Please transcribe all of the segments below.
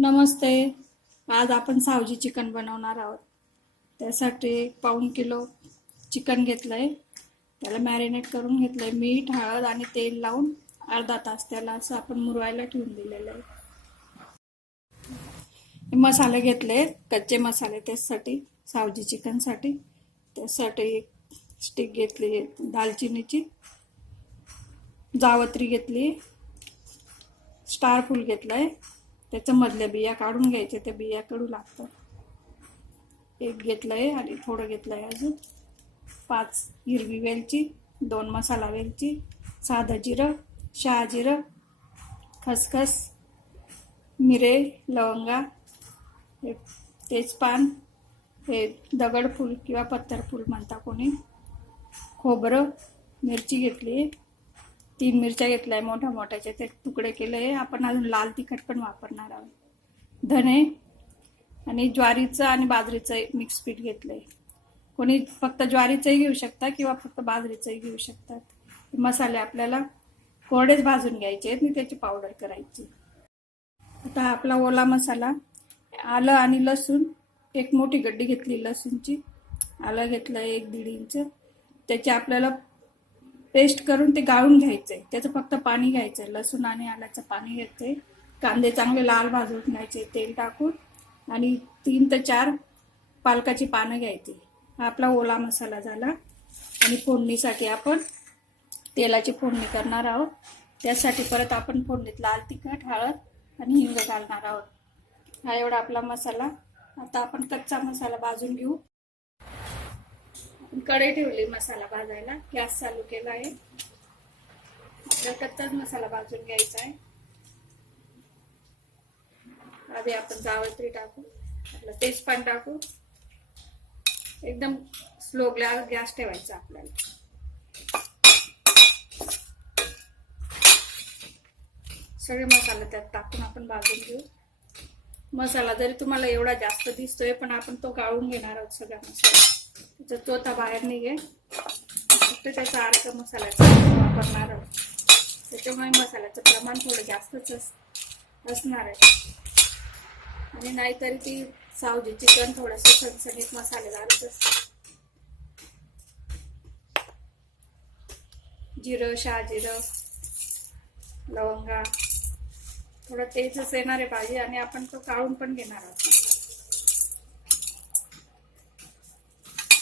नमस्ते. आज आपण सावजी चिकन बनवणार आहोत. त्यासाठी पाऊण किलो चिकन घेतलं आहे त्याला मॅरिनेट करून घेतलं आहे मीठ हळद आणि तेल लावून अर्धा तास. त्याला असं आपण मुरवायला ठेवून दिलेलं आहे. मसाले घेतले कच्चे मसाले त्यासाठी सावजी चिकनसाठी. त्यासाठी एक स्टिक घेतली दालचिनीची. जावत्री घेतली स्टार फूल घेतलंय. मधल्या बिया काढून घ्यायच्या त्या बिया कडू लागतात. एक घेतलंय आणि थोडं घेतलंय अजून. पाच हिरवी वेलची दोन मसाला वेलची साधं जिरं शहा जिरं खसखस मिरे लवंगा हे तेजपान हे दगडफूल किंवा पत्तरफूल म्हणता कोणी. खोबरं मिरची घेतली आहे तीन मिरच्या घेतल्या मोठ्या मोठ्याचे ते तुकडे केले. आपण अजून लाल तिखट पण वापरणार आहोत. धने आणि ज्वारीचं आणि बाजरीचं मिक्स पीठ घेतलंय. कोणी फक्त ज्वारीचंही घेऊ शकता किंवा फक्त बाजरीचंही घेऊ शकतात. मसाले आपल्याला कोरडेच भाजून घ्यायचे आणि त्याची पावडर करायची. आता हा आपला ओला मसाला. आलं आणि लसूण. एक मोठी गड्डी घेतली लसूणची. आलं घेतलं एक दीड इंच. त्याची आपल्याला पेस्ट करून ते गाळून घ्यायचे. त्याचं फक्त पाणी घ्यायचं. लसूण आणि आल्याचं पाणी घ्यायचे. कांदे चांगले लाल भाजून घ्यायचे तेल टाकून. आणि तीन ते चार पालकाची पानं घ्यायची. हा आपला ओला मसाला झाला. आणि फोडणीसाठी आपण तेलाची फोडणी करणार आहोत. त्यासाठी परत आपण फोडणीत लाल तिखट हळद आणि हिंग घालणार आहोत. हा एवढा आपला मसाला. आता आपण कच्चा मसाला भाजून घेऊ. कढई ठेवली मसाला भाजायला. गॅस चालू केला आहे. आपल्याला कच्चाच मसाला भाजून घ्यायचा आहे. आधी आपण जावत्री टाकू. आपलं तेजपान टाकू. एकदम स्लो गॅस ठेवायचा आपल्याला. सगळे मसाले त्यात टाकून आपण भाजून घेऊ. मसाला जरी तुम्हाला एवढा जास्त दिसतोय पण आपण तो गाळून घेणार आहोत सगळा मसाला. त्याचा चोथा बाहेर निघे फक्त त्याचा अर्थ मसाल्याचा वापरणार आहोत. त्याच्यामुळे मसाल्याचं प्रमाण थोडं जास्तच असणार आहे. आणि नाहीतरी ती सावजी चिकन थोडंसं सणसणीत मसालेदारच असतं. जिरं शहाजिरं लवंगा थोडं तेजच येणार आहे भाजी आणि आपण तो काढून पण घेणार आहोत.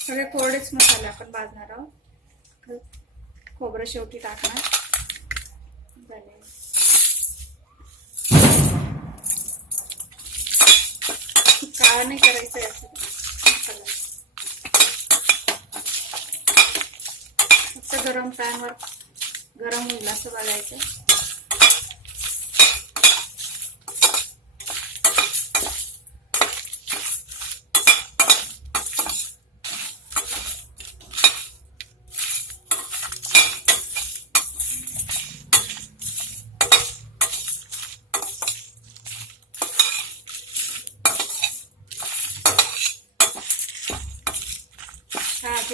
सगळे कोरडेच मसाले आपण भाजणार आहोत. खोबरं शेवटी टाकणार. झाले. काळा नाही करायचं आहे असं मसाला फक्त गरम पॅनवर गरम होईल असं बघायचं.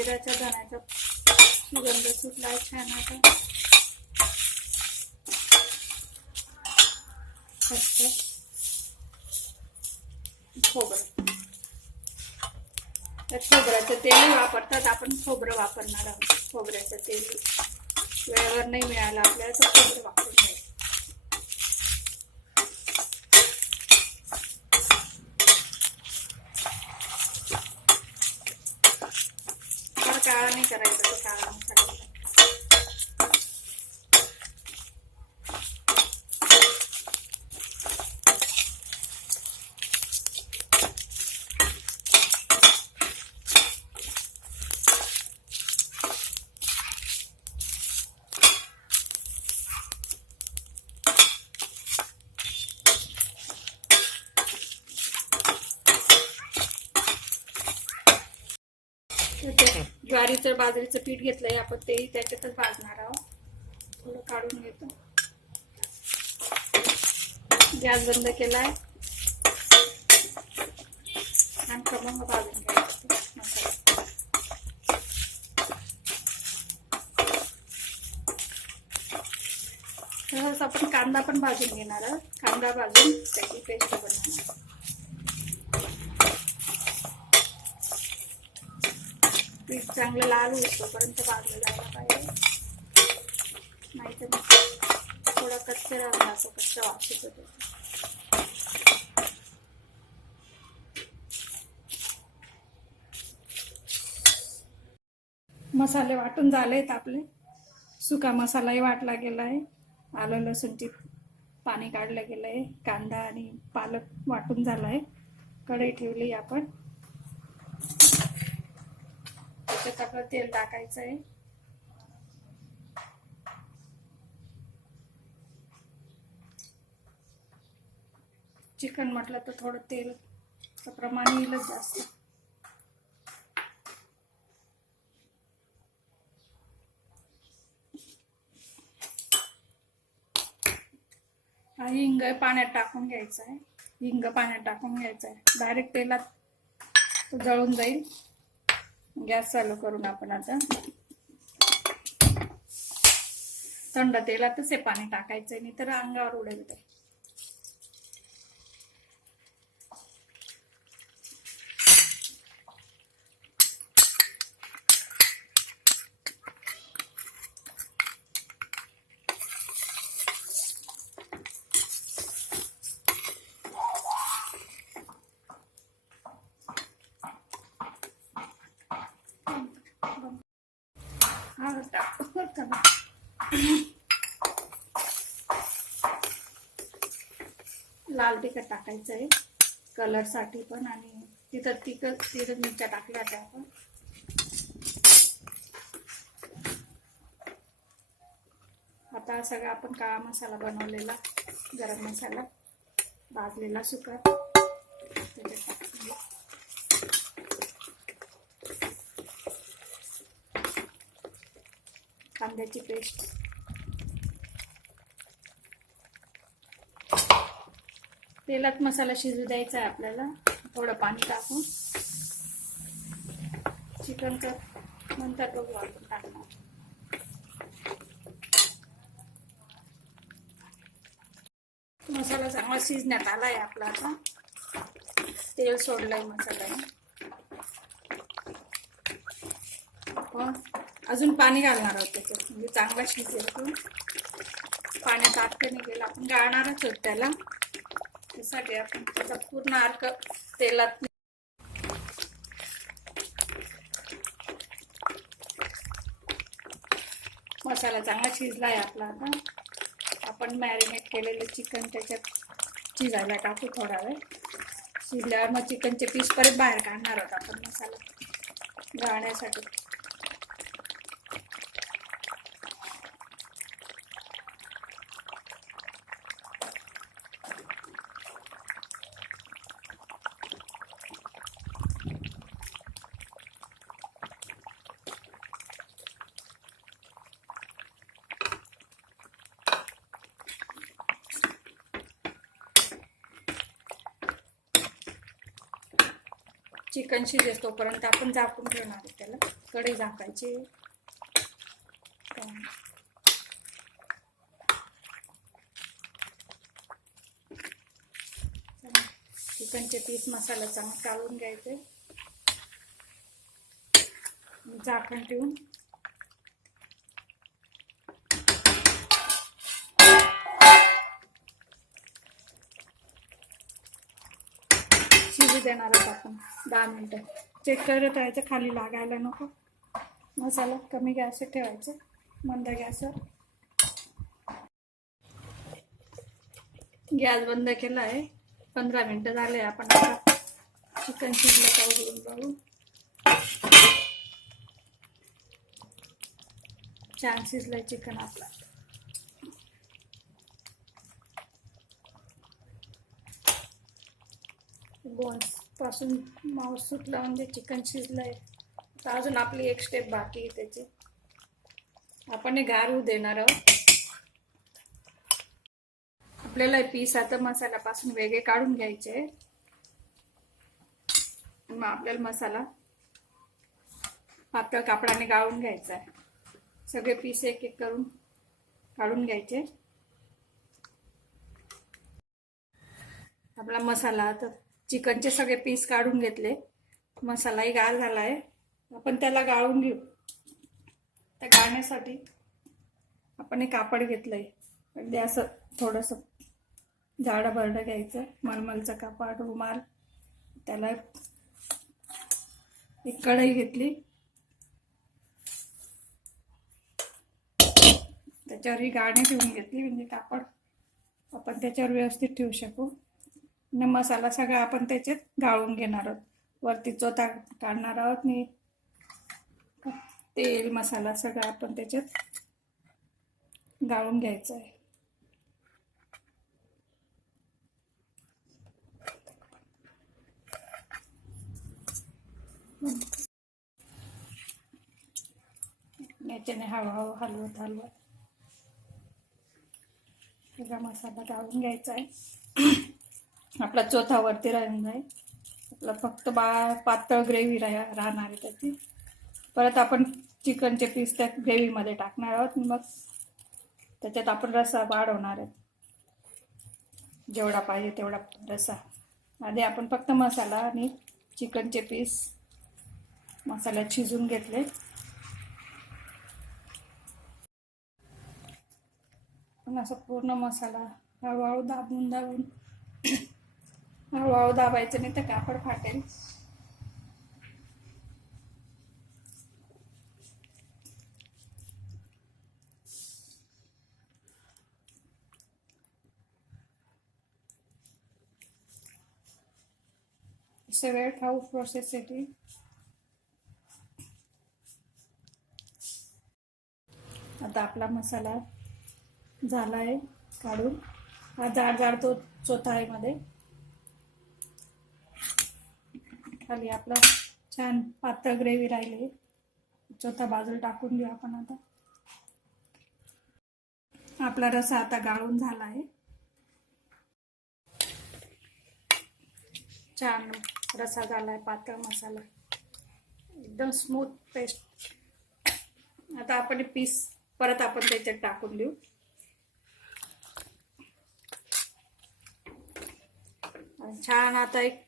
जिऱ्याच्या धण्याचा सुगंध आहे छान आता खसखस खोबरं. तर खोबऱ्याचं तेल वापरतात आपण खोबरं वापरणार आहोत. खोबऱ्याचं तेल वेळेवर नाही मिळालं आपल्याला तर खोबरं वापरून घ्यायचं फार काळा नाही करायचा तो काळा मसाला ज्वारीचं बाजरीचं पीठ घेतलंय. आपण तेही त्याच्यातच भाजणार आहोत. थोडं काढून घेतो. गॅस बंद केलाय. आणि खमंग भाजून घ्यायचं. तसंच आपण कांदा पण भाजून घेणार आहोत. कांदा भाजून त्याची पेस्ट बनवणार चांगलं लाल होईपर्यंत भाजलं जायला पाहिजे. नाही तर थोडा कच्चा राहणार असं कच्चा वास होतो मसाले वाटून झालेत आपले. सुका मसालाही वाटला गेला आहे आलं लसूणची पाणी काढलं गेलं. आहे कांदा आणि पालक वाटून झाला आहे कढई ठेवली आपण. त्यात आपलं तेल टाकायचं आहे चिकन म्हटलं तर थोडं तेल प्रमाण येईलच जास्त. हिंग पाण्यात टाकून घ्यायचा आहे हिंग पाण्यात टाकून घ्यायचं आहे डायरेक्ट तेलात तो जळून जाईल. गॅस चालू करून आपण आता थंड तेलातच हे पाणी टाकायचंय नाही तर अंगावर उडेल ते हा टाक लाल तिखट टाकायचं आहे. कलरसाठी पण आणि तिथं तिखट तिथं मिरच्या टाकल्या त्या आपण आता सगळा आपण काळा मसाला बनवलेला गरम मसाला भाजलेला सुका त्याच्यात टाकून घेऊ. कांद्याची पेस्ट. तेलात मसाला शिजू द्यायचा आहे आपल्याला. थोडं पाणी टाकून. चिकन तर नंतर बघू आपण टाकणार. मसाला चांगला शिजण्यात आला आहे आपला आता. तेल सोडलंय मसाल्याने. आपण अजून पाणी घालणार आहोत त्याच्यात. म्हणजे चांगला शिजेल तो पाण्यात आटकं निघेल. आपण गाळणारच आहोत त्याला. त्यासाठी आपण त्याचा पूर्ण अर्क तेलात मसाला चांगला शिजला आहे आपला आता. आपण मॅरिनेट केलेलं चिकन त्याच्यात शिजायला टाकू थोडा वेळ. शिजल्यावर मग चिकनचे पीस परत बाहेर काढणार आहोत आपण मसाला. गाळण्यासाठी. चिकन शिजेस तोपर्यंत आपण झाकून ठेवणार आहे त्याला. कढई झाकायची. चिकनचे पीस मसाला चांगला काढून घ्यायचे. झाकण ठेवून शिजू देणार आहोत आपण. दहा मिनटं. चेक करत राहायचं खाली लागायला नको. मसाला कमी गॅसवर ठेवायचं. मंद गॅसवर. गॅस बंद केला आहे पंधरा मिनटं झाले आपण आता चिकन शिजलं का उघडून बघू. छान शिजलं चिकन आपला. बोन्सपासून मांस सुटला म्हणजे चिकन शिजलं आहे तर अजून आपली एक स्टेप बाकी आहे त्याची. आपण हे गार होऊ देणार आहोत. आपल्याला पीस आता मसाल्यापासून वेगळे काढून घ्यायचे. मग आपल्याला मसाला पातळ कापडाने गाळून घ्यायचा आहे. सगळे पीस एक एक करून काढून घ्यायचे. आपला मसाला तर चिकनचे सगळे पीस काढून घेतले. मसालाही गाळ झाला आहे आपण त्याला गाळून घेऊ. त्या गाळण्यासाठी आपण एक कापड घेतलंय. अगदी असं थोडंसं जाडं भरडं घ्यायचं. मलमलचं कापड रुमाल. त्याला एक कढई घेतली. त्याच्यावर ही गाणी ठेवून घेतली. म्हणजे कापड आपण त्याच्यावर व्यवस्थित ठेवू शकू. आणि मसाला सगळा आपण त्याच्यात गाळून घेणार आहोत. वरती चोथा काढणार आहोत आणि तेल मसाला सगळा आपण त्याच्यात गाळून घ्यायचं आहे. याच्याने हळूहळू हलवत हलवत सगळा मसाला गाळून घ्यायचा आहे. आपला चौथा वरती राहून जाईल आपला फक्त बा पातळ ग्रेव्ही राह राहणार आहे त्याची. परत आपण चिकनचे पीस त्या ग्रेव्हीमध्ये टाकणार आहोत. मग त्याच्यात आपण रस्सा वाढवणार आहे. जेवढा पाहिजे तेवढा रस्सा आधी आपण फक्त मसाला आणि चिकनचे पीस मसाल्यात शिजून घेतले. पण असं पूर्ण मसाला हळूहळू दाबून दाबून हळूहळू दाबायचं नाही तर कापड फाटेल. सगळे खाऊ प्रोसेससाठी आता आपला मसाला झाला आहे काढून. हा जाड जाड तो चोथा आहे मध्ये खाली आपला छान पातळ ग्रेव्ही राहिली. चौथा बाजूला टाकून देऊ आपण आता. आपला रसा आता गाळून झाला आहे छान रसा झाला आहे पातळ मसाला. एकदम स्मूथ पेस्ट आता आपण पीस परत आपण त्याच्यात टाकून देऊ. छान आता एक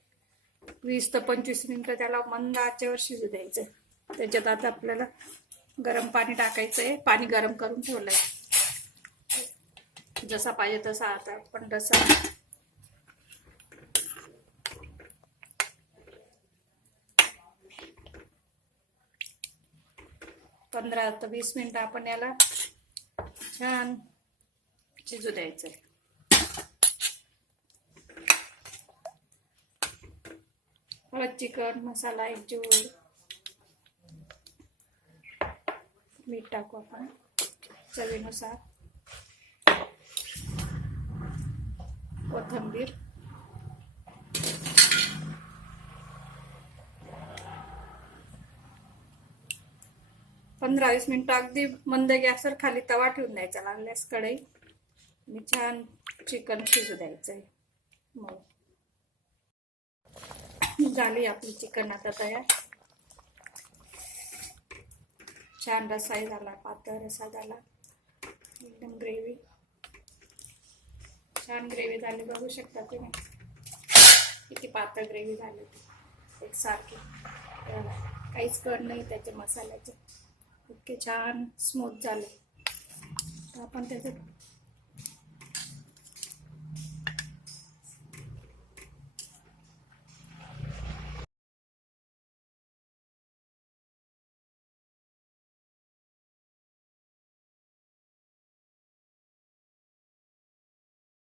वीस ते पंचवीस मिनिटं त्याला मंद आचेवर शिजू द्यायचं त्याच्यात आता आपल्याला गरम पाणी टाकायचं आहे पाणी गरम करून ठेवलं आहे जसा पाहिजे तसा आता पण तसा पंधरा ते वीस मिनिटं आपण याला छान शिजू द्यायचं आहे हळद चिकन मसाला एकजीव मीठ टाकू आपण चवीनुसार. कोथिंबीर. पंधरा वीस मिनिटं अगदी मंद गॅसवर खाली तवा ठेवून द्यायचा लागल्यास कढई. आणि छान चिकन शिजू द्यायचं आहे मग झाली आपली चिकन आता तयार. छान रसाही झाला पातळ रसा झाला. एकदम ग्रेव्ही छान ग्रेव्ही झाली बघू शकता तुम्ही. किती पातळ ग्रेव्ही झाली ती. एकसारखी काहीच कड नाही त्याचे मसाल्याचे. इतके छान स्मूथ झाले. आपण त्याचं